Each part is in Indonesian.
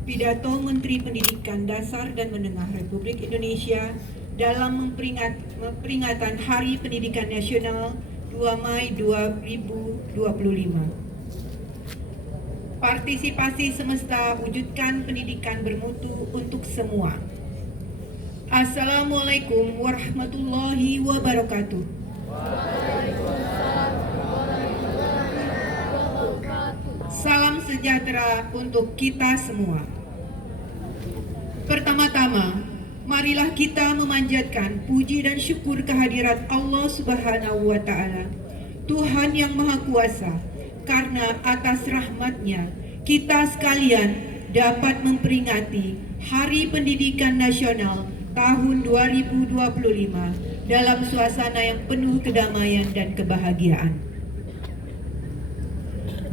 Pidato Menteri Pendidikan Dasar dan Menengah Republik Indonesia dalam memperingatan Hari Pendidikan Nasional 2 Mei 2025. Partisipasi semesta wujudkan pendidikan bermutu untuk semua. Assalamualaikum warahmatullahi wabarakatuh. Salam sejahtera untuk kita semua. Pertama-tama, marilah kita memanjatkan puji dan syukur kehadirat Allah Subhanahu wa Ta'ala, Tuhan yang Maha Kuasa, karena atas rahmat-Nya kita sekalian dapat memperingati Hari Pendidikan Nasional tahun 2025 dalam suasana yang penuh kedamaian dan kebahagiaan.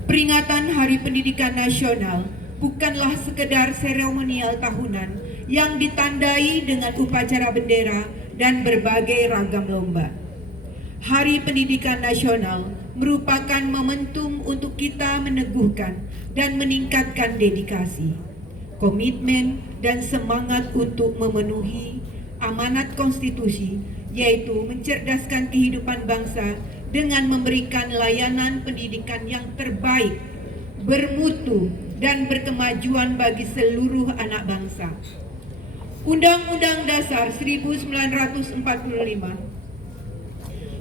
Peringatan Hari Pendidikan Nasional bukanlah sekedar seremonial tahunan yang ditandai dengan upacara bendera dan berbagai ragam lomba. Hari Pendidikan Nasional merupakan momentum untuk kita meneguhkan dan meningkatkan dedikasi, komitmen, dan semangat untuk memenuhi amanat konstitusi, yaitu mencerdaskan kehidupan bangsa dengan memberikan layanan pendidikan yang terbaik, bermutu, dan berkemajuan bagi seluruh anak bangsa. Undang-Undang Dasar 1945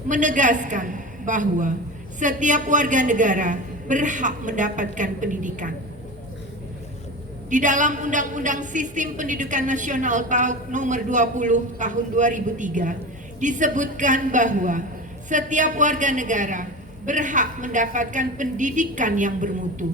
menegaskan bahwa setiap warga negara berhak mendapatkan pendidikan. Di dalam Undang-Undang Sistem Pendidikan Nasional nomor 20 tahun 2003 disebutkan bahwa setiap warga negara berhak mendapatkan pendidikan yang bermutu.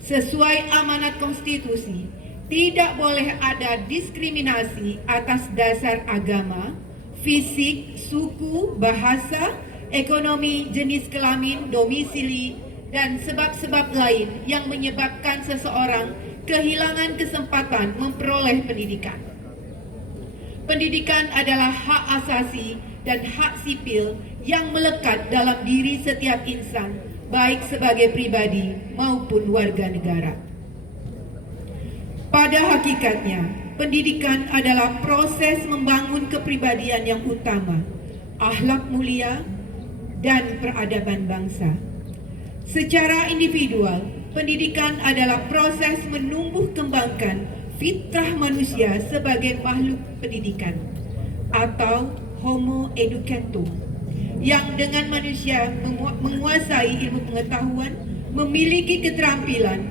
Sesuai amanat konstitusi, tidak boleh ada diskriminasi atas dasar agama, fisik, suku, bahasa, ekonomi, jenis kelamin, domisili, dan sebab-sebab lain yang menyebabkan seseorang kehilangan kesempatan memperoleh pendidikan. Pendidikan adalah hak asasi dan hak sipil yang melekat dalam diri setiap insan, baik sebagai pribadi maupun warga negara. Pada hakikatnya, pendidikan adalah proses membangun kepribadian yang utama, akhlak mulia, dan peradaban bangsa. Secara individual, pendidikan adalah proses menumbuh kembangkan fitrah manusia sebagai makhluk pendidikan atau homo educatum, yang dengan manusia menguasai ilmu pengetahuan, memiliki keterampilan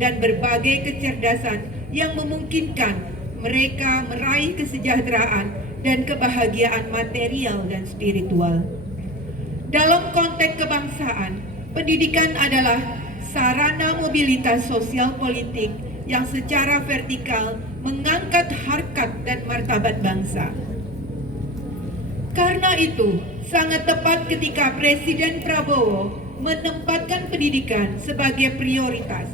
dan berbagai kecerdasan yang memungkinkan mereka meraih kesejahteraan dan kebahagiaan material dan spiritual. Dalam konteks kebangsaan, pendidikan adalah sarana mobilitas sosial politik yang secara vertikal mengangkat harkat dan martabat bangsa. Karena itu, sangat tepat ketika Presiden Prabowo menempatkan pendidikan sebagai prioritas.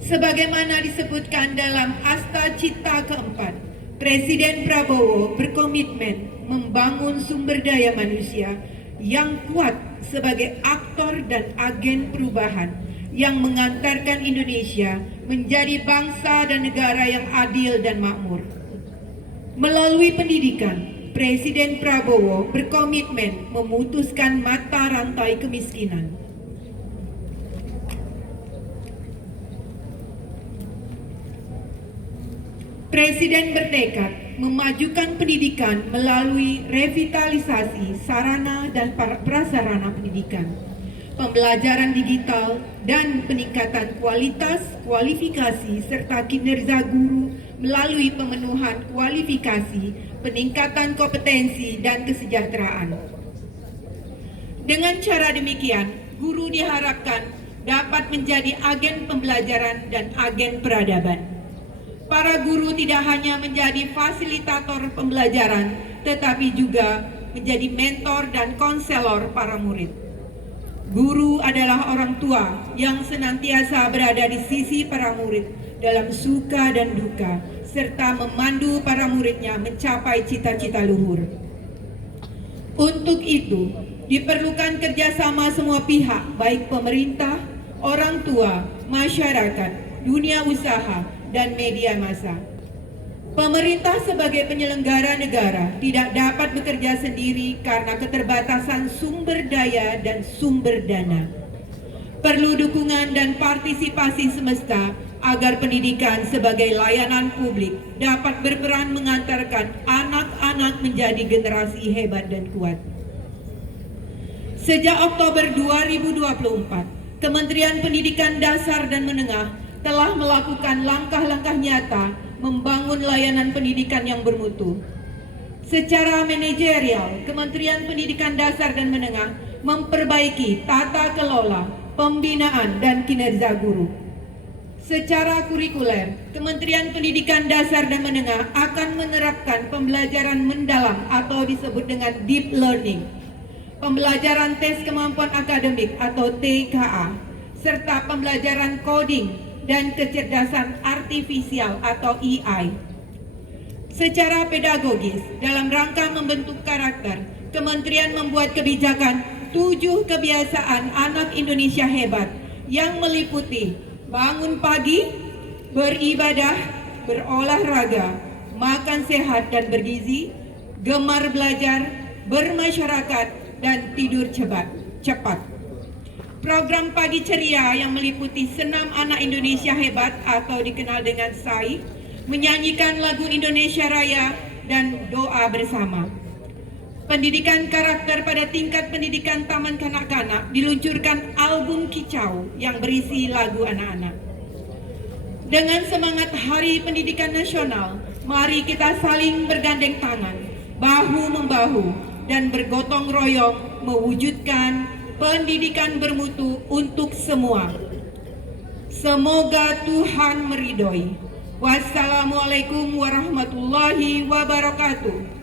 Sebagaimana disebutkan dalam Asta Cita keempat, Presiden Prabowo berkomitmen membangun sumber daya manusia yang kuat sebagai aktor dan agen perubahan yang mengantarkan Indonesia menjadi bangsa dan negara yang adil dan makmur. Melalui pendidikan, Presiden Prabowo berkomitmen memutuskan mata rantai kemiskinan. Presiden bertekad memajukan pendidikan melalui revitalisasi sarana dan prasarana pendidikan, pembelajaran digital, dan peningkatan kualitas, kualifikasi, serta kinerja guru melalui pemenuhan kualifikasi, peningkatan kompetensi, dan kesejahteraan. Dengan cara demikian, guru diharapkan dapat menjadi agen pembelajaran dan agen peradaban. Para guru tidak hanya menjadi fasilitator pembelajaran, tetapi juga menjadi mentor dan konselor para murid. Guru adalah orang tua yang senantiasa berada di sisi para murid dalam suka dan duka, serta memandu para muridnya mencapai cita-cita luhur. Untuk itu, diperlukan kerjasama semua pihak, baik pemerintah, orang tua, masyarakat, dunia usaha, dan media massa. Pemerintah sebagai penyelenggara negara tidak dapat bekerja sendiri karena keterbatasan sumber daya dan sumber dana. Perlu dukungan dan partisipasi semesta agar pendidikan sebagai layanan publik dapat berperan mengantarkan anak-anak menjadi generasi hebat dan kuat. Sejak Oktober 2024, Kementerian Pendidikan Dasar dan Menengah telah melakukan langkah-langkah nyata membangun layanan pendidikan yang bermutu. Secara manajerial, Kementerian Pendidikan Dasar dan Menengah memperbaiki tata kelola, pembinaan, dan kinerja guru. Secara kurikuler, Kementerian Pendidikan Dasar dan Menengah akan menerapkan pembelajaran mendalam atau disebut dengan deep learning, pembelajaran tes kemampuan akademik atau TKA, serta pembelajaran coding dan kecerdasan artifisial atau AI. Secara pedagogis, dalam rangka membentuk karakter, Kementerian membuat kebijakan 7 kebiasaan anak Indonesia hebat yang meliputi bangun pagi, beribadah, berolahraga, makan sehat dan bergizi, gemar belajar, bermasyarakat, dan tidur cepat. Program Pagi Ceria yang meliputi senam anak Indonesia hebat atau dikenal dengan SAI, menyanyikan lagu Indonesia Raya, dan doa bersama. Pendidikan karakter pada tingkat pendidikan taman kanak-kanak diluncurkan album Kicau yang berisi lagu anak-anak. Dengan semangat Hari Pendidikan Nasional, mari kita saling bergandeng tangan, bahu-membahu, dan bergotong royong mewujudkan pendidikan bermutu untuk semua. Semoga Tuhan meridhoi. Wassalamualaikum warahmatullahi wabarakatuh.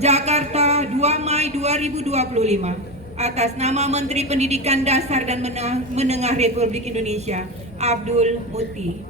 Jakarta, 2 Mei 2025. Atas nama Menteri Pendidikan Dasar dan Menengah Republik Indonesia, Abdul Muti.